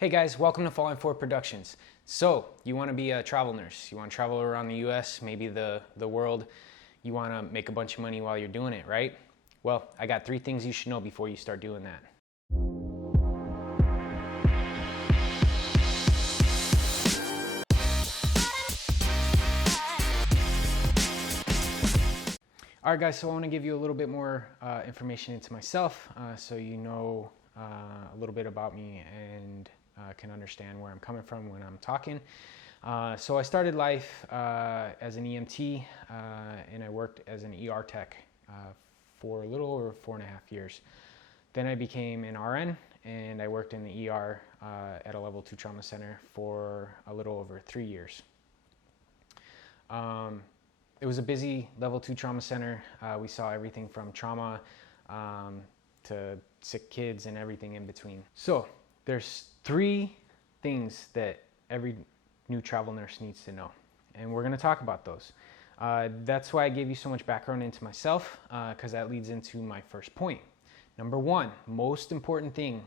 Hey guys, welcome to Falling Forward Productions. So, you want to be a travel nurse. You want to travel around the US, maybe the world. You want to make a bunch of money while you're doing it, right? Well, I got 3 things you should know before you start doing that. All right guys, so I want to give you a little bit more information into myself so you know a little bit about me and can understand where I'm coming from when I'm talking. So I started life as an EMT and I worked as an ER tech for a little over 4.5 years. Then I became an RN and I worked in the ER at a level 2 trauma center for a little over 3 years. It was a busy level 2 trauma center. We saw everything from trauma to sick kids and everything in between. So there's 3 things that every new travel nurse needs to know, and we're going to talk about those. That's why I gave you so much background into myself, because that leads into my first point. Number 1, most important thing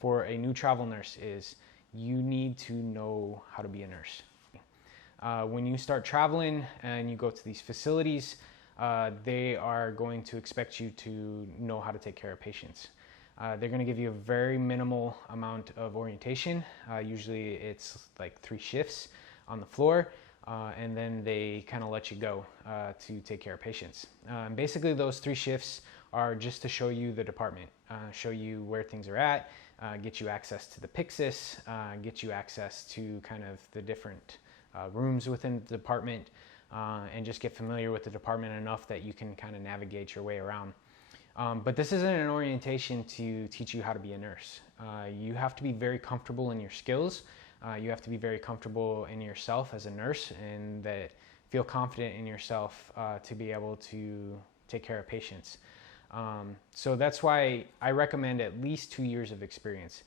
for a new travel nurse is you need to know how to be a nurse. When you start traveling and you go to these facilities, they are going to expect you to know how to take care of patients. They're going to give you a very minimal amount of orientation. Usually it's like 3 shifts on the floor, and then they kind of let you go to take care of patients. Basically those 3 shifts are just to show you the department, show you where things are at, get you access to the Pyxis, get you access to kind of the different rooms within the department, and just get familiar with the department enough that you can kind of navigate your way around. But this isn't an orientation to teach you how to be a nurse. You have to be very comfortable in your skills. You have to be very comfortable in yourself as a nurse, and that feel confident in yourself to be able to take care of patients. So that's why I recommend at least 2 years of experience.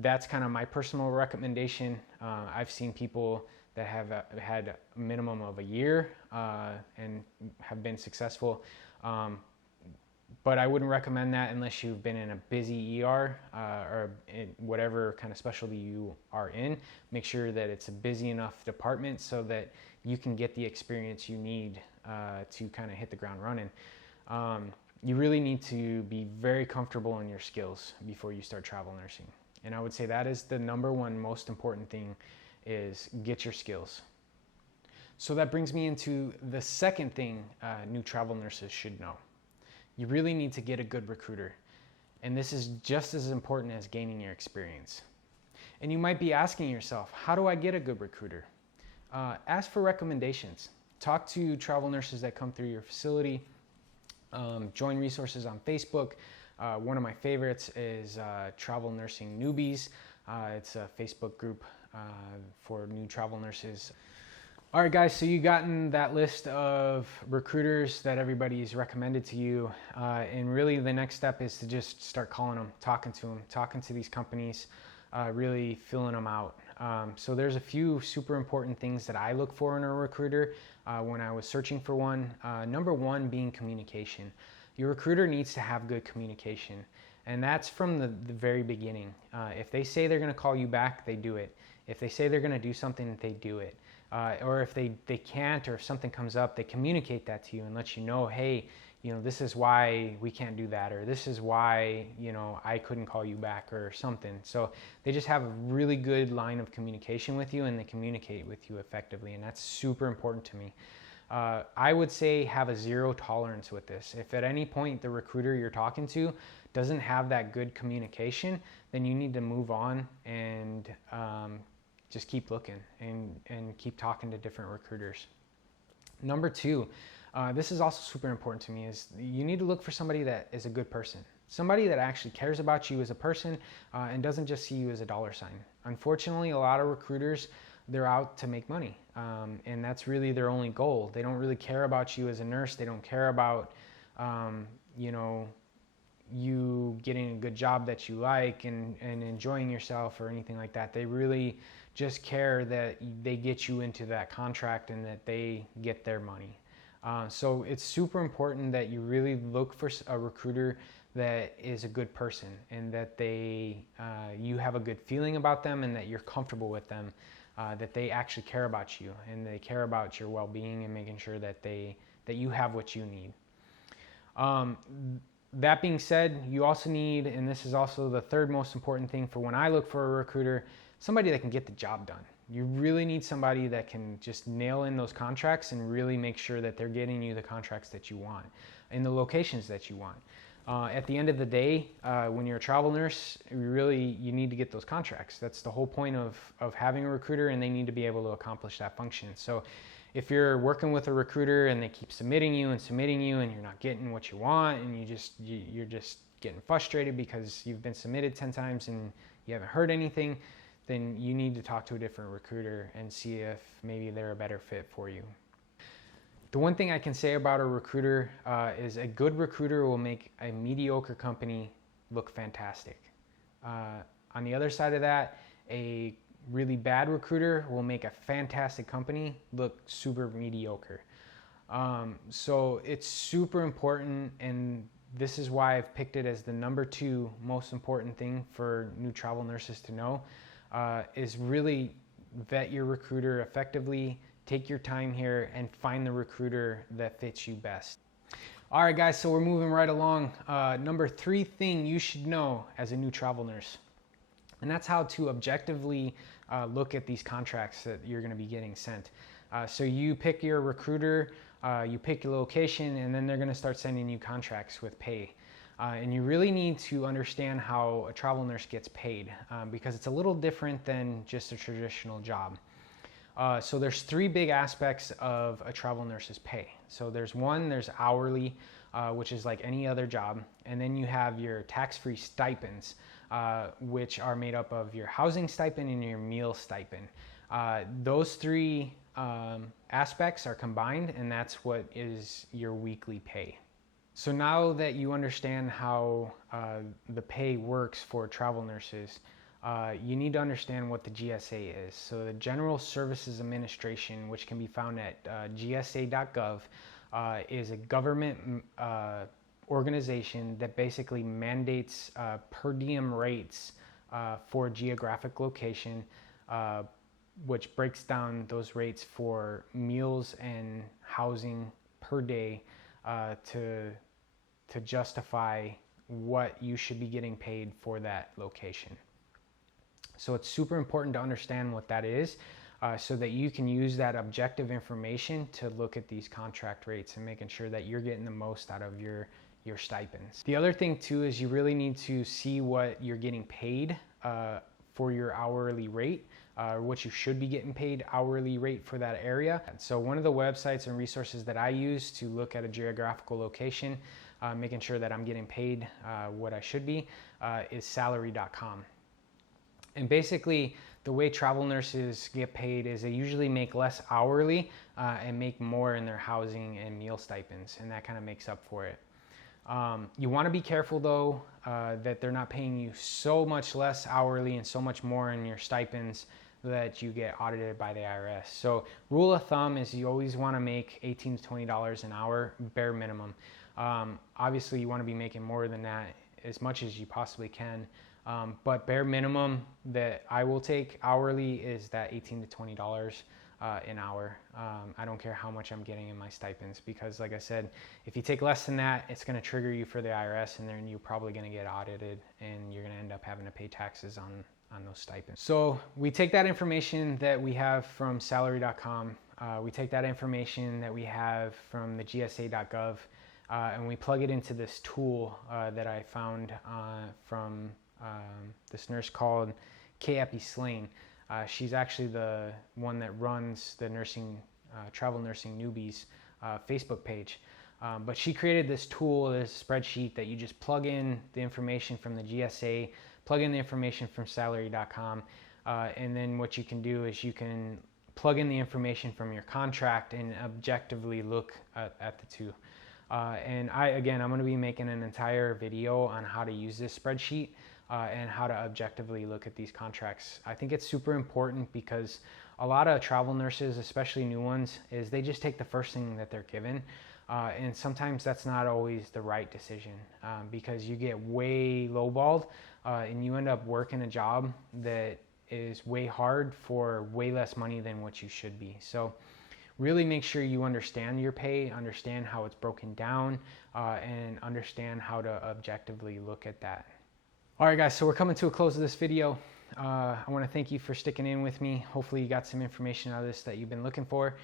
That's kind of my personal recommendation. I've seen people that have had a minimum of a year and have been successful. But I wouldn't recommend that unless you've been in a busy ER or in whatever kind of specialty you are in. Make sure that it's a busy enough department so that you can get the experience you need to kind of hit the ground running. You really need to be very comfortable in your skills before you start travel nursing. And I would say that is the number 1 most important thing, is get your skills. So that brings me into the second thing new travel nurses should know. You really need to get a good recruiter. And this is just as important as gaining your experience. And you might be asking yourself, how do I get a good recruiter? Ask for recommendations. Talk to travel nurses that come through your facility. Join resources on Facebook. One of my favorites is Travel Nursing Newbies. It's a Facebook group for new travel nurses. All right guys, so you've gotten that list of recruiters that everybody's recommended to you, and really the next step is to just start calling them, talking to these companies, really filling them out. So there's a few super important things that I look for in a recruiter when I was searching for one. Number 1 being communication. Your recruiter needs to have good communication, and that's from the very beginning. If they say they're going to call you back, they do it. If they say they're going to do something, they do it. Or if they can't, or if something comes up, they communicate that to you and let you know, hey, this is why we can't do that, or this is why, I couldn't call you back or something. So they just have a really good line of communication with you, and they communicate with you effectively, and that's super important to me. I would say have a 0 tolerance with this. If at any point the recruiter you're talking to doesn't have that good communication, then you need to move on and just keep looking and keep talking to different recruiters. Number 2, this is also super important to me, is you need to look for somebody that is a good person. Somebody that actually cares about you as a person and doesn't just see you as a dollar sign. Unfortunately, a lot of recruiters, they're out to make money, and that's really their only goal. They don't really care about you as a nurse. They don't care about you getting a good job that you like and enjoying yourself or anything like that. They really just care that they get you into that contract and that they get their money. So it's super important that you really look for a recruiter that is a good person, and that you have a good feeling about them, and that you're comfortable with them, that they actually care about you, and they care about your well-being, and making sure that you have what you need. That being said, you also need, and this is also the third most important thing for when I look for a recruiter, somebody that can get the job done. You really need somebody that can just nail in those contracts and really make sure that they're getting you the contracts that you want in the locations that you want. At the end of the day, when you're a travel nurse, you need to get those contracts. That's the whole point of having a recruiter, and they need to be able to accomplish that function. So if you're working with a recruiter and they keep submitting you and you're not getting what you want, and you're just getting frustrated because you've been submitted 10 times and you haven't heard anything, then you need to talk to a different recruiter and see if maybe they're a better fit for you. The one thing I can say about a recruiter is a good recruiter will make a mediocre company look fantastic. On the other side of that, a really bad recruiter will make a fantastic company look super mediocre. So it's super important, and this is why I've picked it as the number 2 most important thing for new travel nurses to know, is really vet your recruiter effectively, take your time here, and find the recruiter that fits you best. All right, guys, so we're moving right along. Number 3 thing you should know as a new travel nurse, and that's how to objectively look at these contracts that you're going to be getting sent. So you pick your recruiter, you pick your location, and then they're going to start sending you contracts with pay. And you really need to understand how a travel nurse gets paid, because it's a little different than just a traditional job. So there's 3 big aspects of a travel nurse's pay. So there's hourly, which is like any other job. And then you have your tax-free stipends, which are made up of your housing stipend and your meal stipend. Those 3 aspects are combined, and that's what is your weekly pay. So now that you understand how the pay works for travel nurses, you need to understand what the GSA is. So the General Services Administration, which can be found at gsa.gov, is a government organization that basically mandates per diem rates for geographic location, which breaks down those rates for meals and housing per day to justify what you should be getting paid for that location. So it's super important to understand what that is, so that you can use that objective information to look at these contract rates and making sure that you're getting the most out of your stipends. The other thing too is you really need to see what you're getting paid for your hourly rate, what you should be getting paid hourly rate for that area. So one of the websites and resources that I use to look at a geographical location, making sure that I'm getting paid what I should be, is salary.com. And basically, the way travel nurses get paid is they usually make less hourly and make more in their housing and meal stipends, and that kind of makes up for it. You want to be careful though that they're not paying you so much less hourly and so much more in your stipends that you get audited by the IRS. So rule of thumb is you always want to make $18 to $20 an hour, bare minimum. Obviously, you want to be making more than that, as much as you possibly can. But bare minimum that I will take hourly is that $18 to $20 an hour. I don't care how much I'm getting in my stipends, because like I said, if you take less than that, it's going to trigger you for the IRS, and then you're probably going to get audited, and you're going to end up having to pay taxes on those stipends. So we take that information that we have from salary.com, we take that information that we have from the gsa.gov, and we plug it into this tool that I found from this nurse called K. Slane. She's actually the one that runs the travel nursing newbies Facebook page. But she created this tool, this spreadsheet that you just plug in the information from the GSA, plug in the information from salary.com, and then what you can do is you can plug in the information from your contract and objectively look at the two. And I'm going to be making an entire video on how to use this spreadsheet and how to objectively look at these contracts. I think it's super important because a lot of travel nurses, especially new ones, is they just take the first thing that they're given. And sometimes that's not always the right decision, because you get way lowballed and you end up working a job that is way hard for way less money than what you should be. So really make sure you understand your pay, understand how it's broken down, and understand how to objectively look at that. All right, guys, so we're coming to a close of this video. I want to thank you for sticking in with me. Hopefully you got some information out of this that you've been looking for.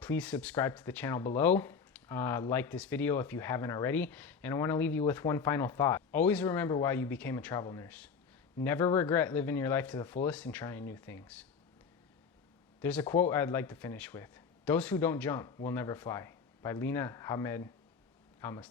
Please subscribe to the channel below. Like this video if you haven't already. And I want to leave you with one final thought. Always remember why you became a travel nurse. Never regret living your life to the fullest and trying new things. There's a quote I'd like to finish with. "Those who don't jump will never fly," by Lina Hamed Almastad.